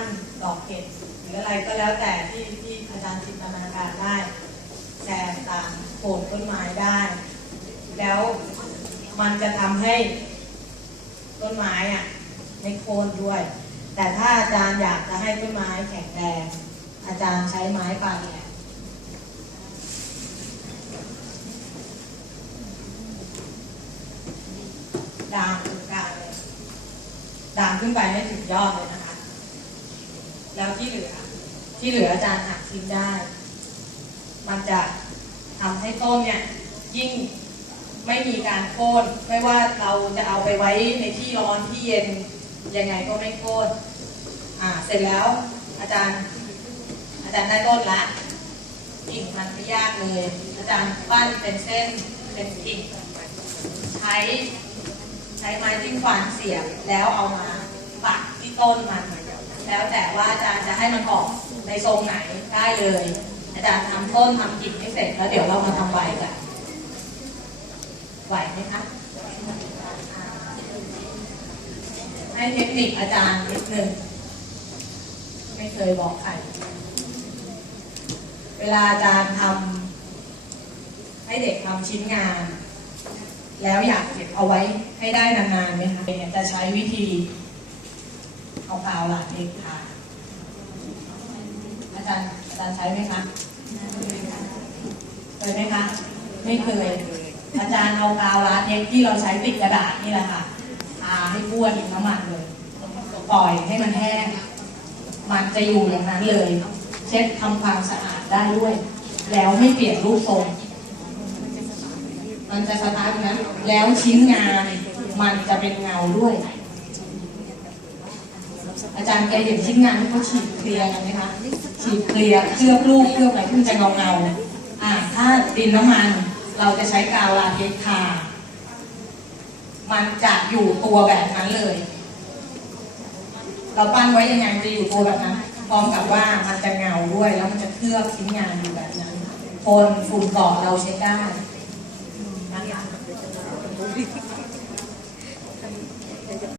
นดอกเห็ดหรืออะไรก็แล้วแต่ที่ที่อาจารย์จินตนาการได้แซมตามโคนต้นไม้ได้ แล้วมันจะทำให้ต้นไม้อะไม่โคนด้วย แต่ถ้าอาจารย์อยากจะให้ต้นไม้แข็งแรงอาจารย์ใช้ไม้ปาแหลมดามตรงกลางเลยดามขึ้นไปให้ถึงยอดเลยนะ แล้วที่เหลือ ที่เหลืออาจารย์หักทิ้งได้ มันจะทำให้ต้นเนี่ยยิ่งไม่มีการโค่นไม่ว่าเราจะเอาไปไว้ในที่ร้อนที่เย็นยังไงก็ไม่โค่นอ่าเสร็จแล้วอาจารย์ อาจารย์ได้ต้นละกิ่งมันไม่ยากเลย อาจารย์ปั้นเป็นเส้นเป็นกิ่งใช้ใช้ไม้จิ้มฟันเสียบแล้วเอามาปักที่ต้นมัน แล้วแต่ว่าอาจารย์จะให้มันออกในทรงไหนได้เลย อาจารย์ทำต้นทำกิ่งให้เสร็จแล้วเดี๋ยวเรามาทำใบกันไหวไหมคะให้เทคนิคอาจารย์นิดนึงไม่เคยบอกใคร เวลาอาจารย์ทำให้เด็กทำชิ้นงาน แล้วอยากเก็บเอาไว้ให้ได้นานๆไหมคะจะใช้วิธี เอากาวหลาเด็กทาอาจารย์อาจารย์ใช้ไหมคะเคยไหมคะ ไม่เคย อาจารย์เอากาวลาเท็กซ์ที่เราใช้ติดกระดาษนี่แหละค่ะทาให้บ้วนนน้ำมันเลย ปล่อยให้มันแห้ง มันจะอยู่อย่างนั้นเลย เช็ดทำความสะอาดได้ด้วย แล้วไม่เปลี่ยนรูปทรงมันจะสตาร์ทนะ แล้วชิ้นงานมันจะเป็นเงาด้วย อาจารย์เคยเห็นชิ้นงานที่เขาฉีดเคลียร์กันไหมคะฉีดเคลียร์เคลือบรูปเคลือบอะไรที่มันจะเงาเงาอ่าถ้าดินน้ำมันเราจะใช้กาวลาเท็กซ์ทามันจะอยู่ตัวแบบนั้นเลย เราปั้นไว้ยังไงจะอยู่ตัวแบบนั้น พร้อมกับว่ามันจะเงาด้วยแล้วมันจะเคลือบชิ้นงานอยู่แบบนั้นคนฝุ่นเกาะเราเช็คได้นะคะ